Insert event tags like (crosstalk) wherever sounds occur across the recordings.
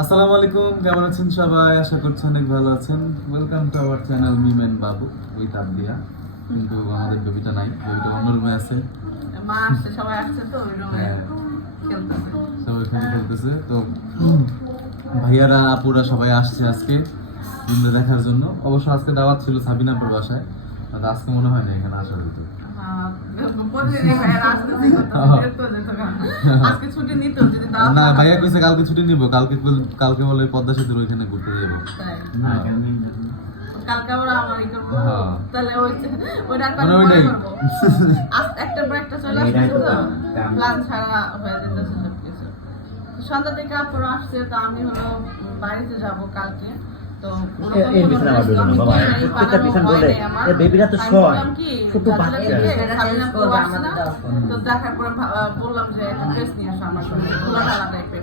আসসালামু আলাইকুম কেমন আছেন সবাই? আশা করছি অনেক ভালো আছেন। ওয়েলকাম টু আওয়ার চ্যানেল মিমেন বাবু উইথ আবদিয়া কিন্তু আমাদের বেবিটা নাই বেবিটা অন্য রুমে আছে। মা আসছে সবাই আসছে তো ওই রুমে। হ্যাঁ। সবাই এখানে খেলতেছে তো ভাইয়ারা আপুরা সবাই আসছে আজকে দেখার জন্য। অবশ্য আজকে দাওয়াত ছিল সাবিনাপুর বাসায়। আজকে মনে হয় না এখানে আসার হতো না। ভাইয়া কইছে কালকে ছুটি নিব কালকে কালকে বলে পদ্মা সেতুর ওইখানে ঘুরতে যাব। কালকে আবার আমারই করব। হ্যাঁ। তাহলে ওই মানে একটা পর একটা চলে আসছে তো প্ল্যান ছাড়া হয়ে যেতেছে সব কিছু সন্ধ্যা থেকে আপুরা আসছে তো আমি হলো বাড়িতে যাব কালকে। না, বাবা। প্রত্যেকটা হয় আমার। বেবিরা তো আমি শয়। বললাম কি, ছোট বাচ্চা। থেকে সাবিনা আপু আসছে না, তো দেখার পরে বললাম যে একটা ড্রেস নিয়ে আসো আমার জন্য খোলা টাইপের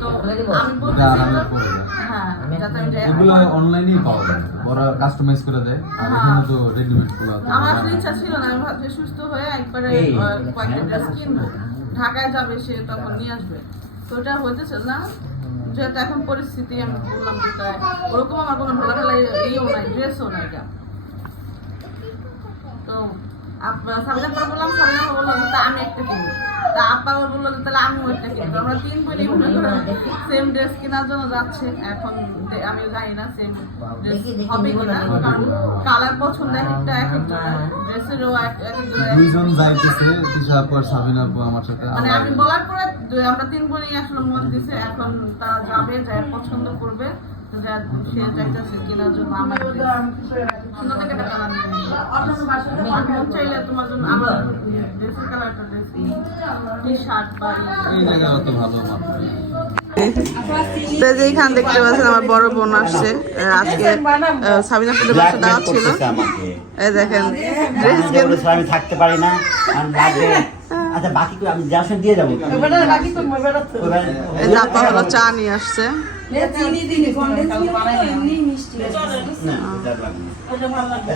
তো আমি এটা বলতেছি আরামে পরে যায় হ্যাঁ যাতে আমি যাই- এগুলো অনলাইনেই পাওয়া যায় ওরা কাস্টমাইজ করে দেয় আর হ্যাঁ। এখানে তো রেডিমেডগুলো আমার আসলে ইচ্ছা ছিল না আমি ভাবছি সুস্থ হয়ে একবারে কয়েকটা ড্রেস কিনবো ঢাকায় যাবে সে তখন নিয়ে আসবে তো ওটা হইতেছে না যেহেতু এখন পরিস্থিতি আমি বললাম যেটা ওরকম আমার কোনো ভালো ভালো ইয়েও নাই ড্রেসও নাই এটা। সামনে পর বললাম সামনে বললাম তা আমি একটা কিনবো। তা আপা আবার বলল যে তাহলে আমিও একটা কিনবো। আমরা তিন বোনই (laughs) মনে করো সেম ড্রেস কেনার জন্য যাচ্ছে। এখন আমি জানি না সেম ড্রেস হবে কিনা কারণ কালার পছন্দ এক একটা এক একটা ড্রেসেরও এক এক একজনের এক- দুইজন যাইতেছে তিশা আপু সাবিনা আপু আমার সাথে মানে আমি বলার পরে আমরা তিন বোনই আসলে মন দিছে এখন তারা যাবে যা পছন্দ করবে। কেনার জন্য আমার সুন্দর থেকে একটা কালার নিয়ে নিবে। আর মন চাইলে তোমার জন্য আমার ড্রেসের কালারটা ড্রেস টি শার্ট বা এই জায়গায়। অত ভালো আমার। তো যেখান দেখতে পাচ্ছেন আমার বড় বোন আসছে। আজকে সাবিনা পুজোর বাসা দেওয়া ছিল। এই দেখেন ড্রেস আমি আমি থাকতে পারি না। আমি আচ্ছা বাকি আমি সঙ্গে দিয়ে যাব। এই যে হলো চা নিয়ে আসছে।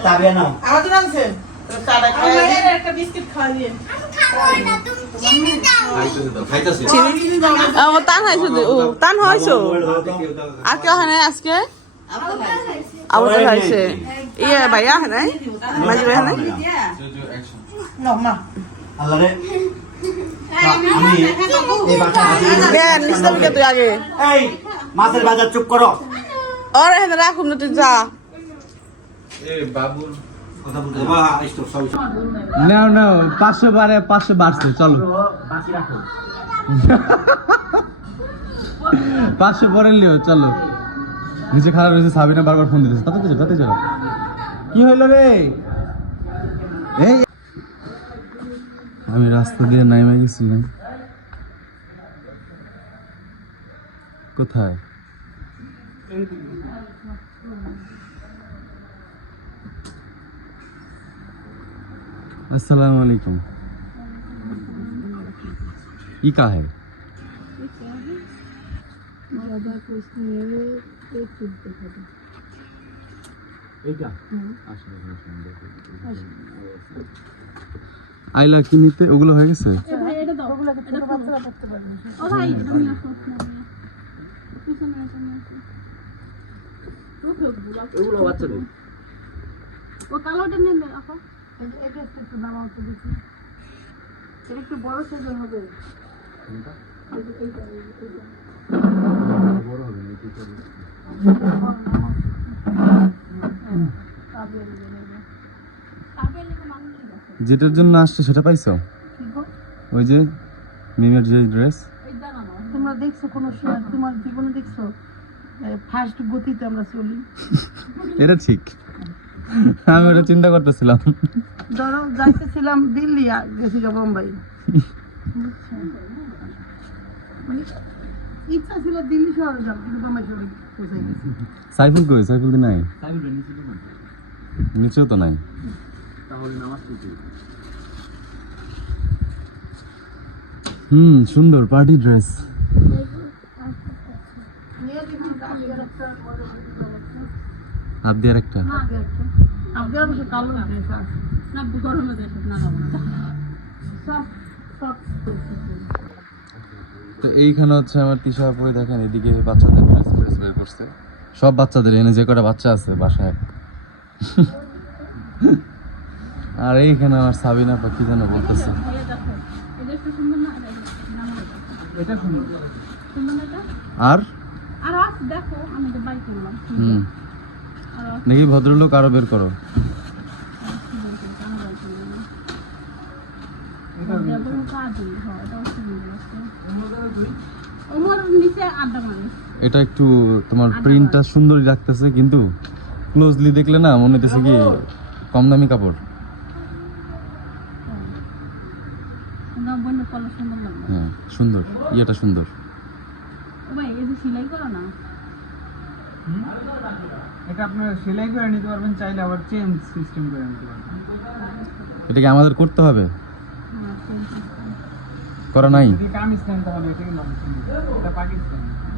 তাবিয়া নাও ও তান হয়েছে ও তান হয়েছো আর কেউ হয় নাই আজকে আবার তো হয়েছে ইয়ে ভাইয়া হয় নাই মাঝি ভাই হয় নাই আমি এই বাসায় দেন ইসলামকে তুই আগে এই মাছের বাজার চুপ করো। এখানে রাখুন না তুই যা। বাবুর কথা বলতে বাবা স্টপ সব নাও নাও পাঁচশো বারে পাঁচশো বাড়ছে চলো। বাকি রাখো। পাঁচশো পরে লিও চলো। নিচে খারাপ রয়েছে সাবিনা বারবার ফোন দিতেছে। তাতে কিছু তাতে চলো কি হইল রে? এই আমি রাস্তা দিয়ে নাইমে গেছিলাম। কোথায় अस्सलाम वालेकुम ये का है এইটা আইলা কি নিতে ওগুলো হয়ে গেছে ওগুলো বাচ্চাদের ও কালোটা নিয়ে নে আপা এটা একটু নামাও তো দেখি। এটা একটু বড় সাইজের হবে। যেটার জন্য আসছে সেটা পাইছো? ওই যে মিমের যে ড্রেস তোমরা দেখছ কোনো সময় তোমার জীবনে দেখছ? ফার্স্ট গতিতে আমরা চলি। এটা ঠিক। আমি ওটা চিন্তা করতেছিলাম। ধরো যাইতেছিলাম দিল্লি আর গেছি বোম্বাই। মানে ইচ্ছা ছিল দিল্লি শহরে যাব কিন্তু বোম্বাই শহরে পৌঁছে গেছি। সাইফুল কই? সাইফুল তো নাই। নিচেও তো নাই। হুম সুন্দর পার্টি ড্রেস নিয়ে আজকের একটা? বড় হাত দিয়ে অবশ্য কালো ড্রেস আছে। না গরমে ড্রেস না সব সব তো এইখানে হচ্ছে আমার তিশা আপু দেখেন এদিকে বাচ্চাদের ড্রেস ফ্রেস বের করছে। সব বাচ্চাদের এনে যে কটা বাচ্চা আছে বাসায়। আর এইখানে আমার সাবিনা কি যেন বলতেছে। আর? দেখো আমি তো বাই করলাম হুম। দেখি ভদ্রলোক আরও বের করো? এটা একটু তোমার প্রিন্টটা সুন্দরই লাগতেছে কিন্তু ক্লোজলি দেখলে না মনে হইতেছে কি কম দামি কাপড়। সুন্দর হ্যাঁ সুন্দর ইয়েটা সুন্দর। ও ভাই এই যে সেলাই করো না? এটা আপনারা সেলাই করে নিতে পারবেন চাইলে আবার চেঞ্জ সিস্টেম করে নিতে পারবেন। এটা কি আমাদের করতে হবে? হ্যাঁ। করা নাই?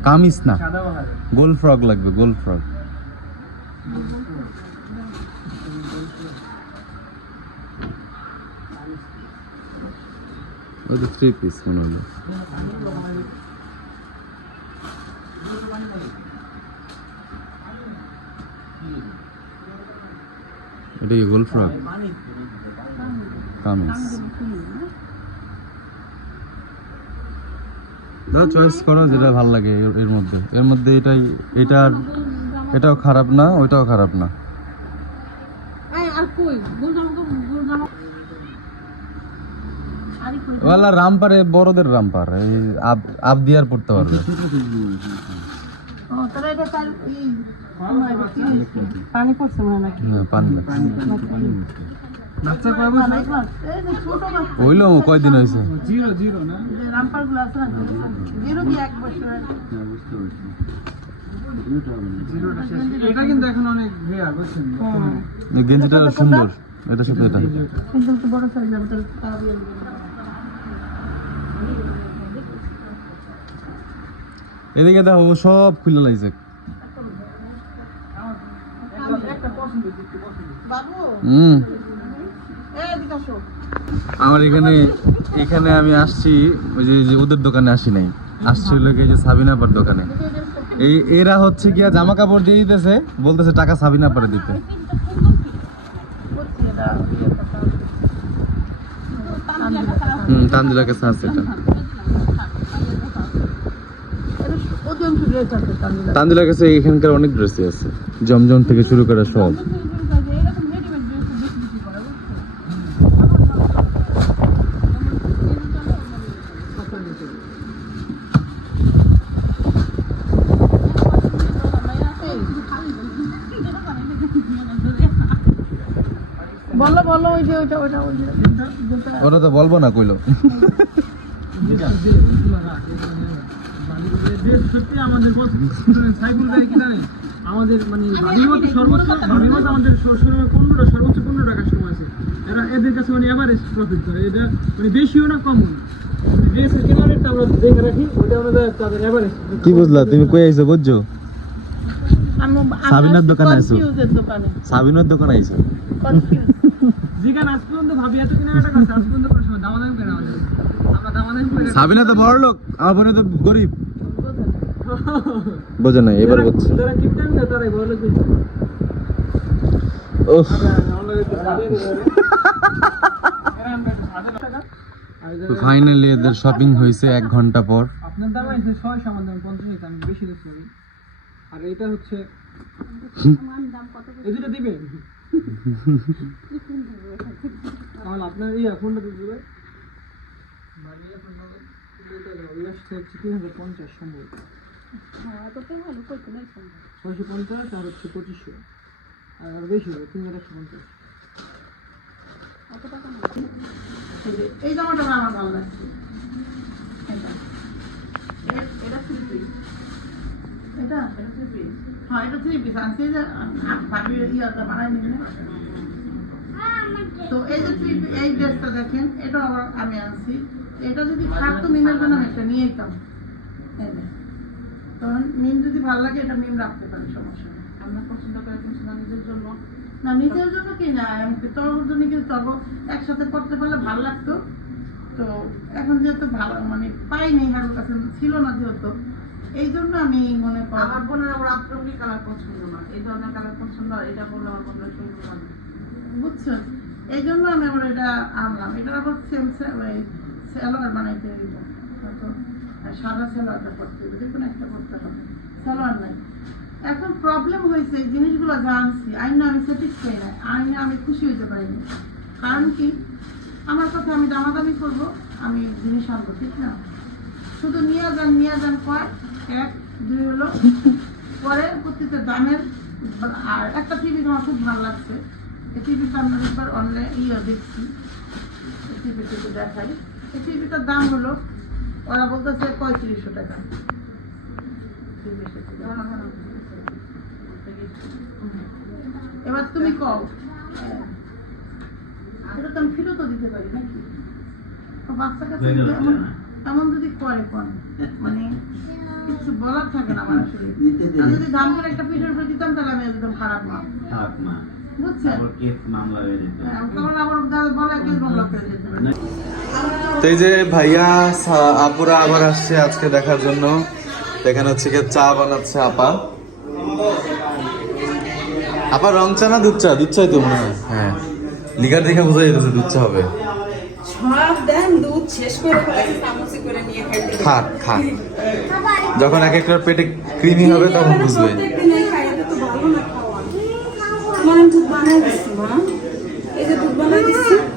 কামিজ না। গোল ফ্রক লাগবে গোল ফ্রক। ওই তো থ্রি পিস মনে হলো এটা কি গোল ফ্রক? কামিজ। দাও চয়েস করো যেটা ভালো লাগে এর- মধ্যে। এর মধ্যে এটাই, এটা এটাও খারাপ না, ওইটাও খারাপ না। ওয়ালা রামপারে, বড়দের রামপার, এই আপ আর পড়তে পারবে। পানি পড়ছে মনে নাকি? হ্যাঁ পানি বাচ্চা কয় বছর এই যে ছোট বাচ্চা, হইল কয়দিন হয়েছে? জিরো জিরো না? রামপারগুলো আছে না জিরো দিয়ে এক বছর জিরোটা শেষ। এটা কিন্তু এখন অনেক রেয়ার বুঝছেন। এই গেঞ্জিটা সুন্দর। এটা সাথে এটা। কিন্তু বড় সাইজ হবে তাহলে তাড়াতাড়ি আসবে। এদিকে দেখো, ও সব খুলে বাবু হুম। আমার এখানে এখানে আমি আসছি, ওই যে ওদের দোকানে আসি নাই। আসছি হলো কি এই যে সাবিনাপার দোকানে। এই, এরা হচ্ছে কি জামা কাপড় দিয়ে দিতেছে, বলতেছে টাকা সাবিনাপারে দিতে। হুম তানজিলা কাছে আছে এটা এটা অধিকাংশ ড্রেস আছে তানজিলা তানজিলার কাছে এখানকার অনেক ড্রেসই আছে। জমজম থেকে শুরু করে সব। বলো বলো ওই যে ওইটা ওইটা। ওটা তো বলব না কইলো। (laughs) সত্যি আমাদের কি জানেন? আমাদের মানে সর্বোচ্চ আমাদের পনেরো সর্বোচ্চ পনেরো টাকার সময় আছে। এরা এদের কাছে মানে এভারেজ প্রফিট করে এটা মানে বেশিও না কমও না। ড্রেসের কেনার আমরা দেখে রাখি ওটা আমাদের তাদের এভারেজ কি বুঝলা? তুমি কই আইছো বুঝছ? সাবিনার দোকানে দোকানে। সাবিনার দোকানে আইছো। (laughs) আজ পর্যন্ত ভাবি এত কেনাকাটা করছে আজ পর্যন্ত কোনো সময় দামাদামি করে আমাদের আমরা দামাদামি করে সাবিনা তো বড় লোক আমার তো গরিব। বোঝে না এবার বুঝছে। বড় ফাইনালি এদের শপিং হয়েছে এক ঘণ্টা পর। আপনার দাম আছে ছয়শো আমার দাম পঞ্চাশ আমি বেশি দিচ্ছি। আর এটা হচ্ছে এই দুটো দিবেন? তাহলে আপনার এই ফোনটা দিয়ে দেবে তিন হাজার পঞ্চাশ সম্ভব ছয়শো পঞ্চাশ আর হচ্ছে পঁচিশশো। আর বেশি হবে তিন হাজার একশো পঞ্চাশ। এই জামাটা না আমার ভালো লাগছে। এটা? থ্রি পিস এটা? এটা থ্রি পিস হ্যাঁ এটা থ্রি পিস আনছি যে আ- ভাবি ইয়াটা বানাই নিবি। না তো এই যে থ্রি এই ড্রেসটা দেখেন এটা আবার আমি আনছি। এটা যদি থাকতো মিমের জন্য আমি একটা নিয়ে যেতাম এই। তখন মিম যদি ভালো লাগে এটা মিম রাখতে পারি সমস্যা আমরা পছন্দ করে কিন্তু না নিজের জন্য? না নিজের জন্য কি? না তোর জন্য কিন্তু তবে একসাথে করতে পারলে ভালো লাগতো। তো এখন যেহেতু ভালো মানে পাইনি হারুর কাছে ছিল না যেহেতু এই জন্য আমি মনে করি আমার বোনের আবার আত্মঙ্গি কালার পছন্দ না। এই ধরনের কালার পছন্দ আর এটা বললে আমার বোনের সুন্দর লাগে বুঝছ? এই জন্য আমি আবার এটা আনলাম। এটা আবার সেম স্যালোয়ার বানাইতে হইব। সাদা স্যালোয়ারটা করতে হবে, যে কোনো একটা করতে হবে। স্যালোয়ার নাই। এখন প্রবলেম হয়েছে, এই জিনিসগুলো জানছি আইনে আমি স্যাটিসফাই নাই আইনে আমি খুশি হইতে পারিনি কারণ কি? আমার কথা আমি দামাদামি করব, আমি জিনিস আনব, ঠিক না? শুধু নিয়ে যান নিয়ে যান, কয়? এক, দুই হলো, পরে প্রত্যেকটা দামের, আর একটা টিভি আমার খুব ভালো লাগছে। এই টিভিটা আমরা একবার অনলাইন ইয়ে দেখছি। এই টিভিটিতে দেখাই। এই টিভিটার দাম হলো ওরা বলতেছে পঁয়ত্রিশশো টাকা। এবার তুমি কও। তো আমি ফিরতও দিতে পারি নাকি? বাচ্চা কাছে যদি এমন এমন যদি করে কোন মানে কিছু বলার থাকে না। আমি যদি দাম করে একটা পিঠের উপরে দিতাম তাহলে আমি একদম খারাপ না থাক মা। হয়ে তো এই যে ভাইয়া আপুরা আবার আসছে আজকে দেখার জন্য। এখানে হচ্ছে গিয়ে চা বানাচ্ছে আপা। আপা রং চা না দুধ চা? দুধ চাই তো মনে হয়। হ্যাঁ। লিগার দেখে বোঝা যেতেছে দুধ চা হবে। সব দেন দুধ শেষ করে ফেলেছে চামচে করে নিয়ে খাইতে থাক থাক। যখন এক একটা পেটে ক্রিমি হবে তখন বুঝবে প্রত্যেকদিন এই খাই এটা তো ভালো না খাওয়া তোমার আমি দুধ বানাই দিচ্ছি মা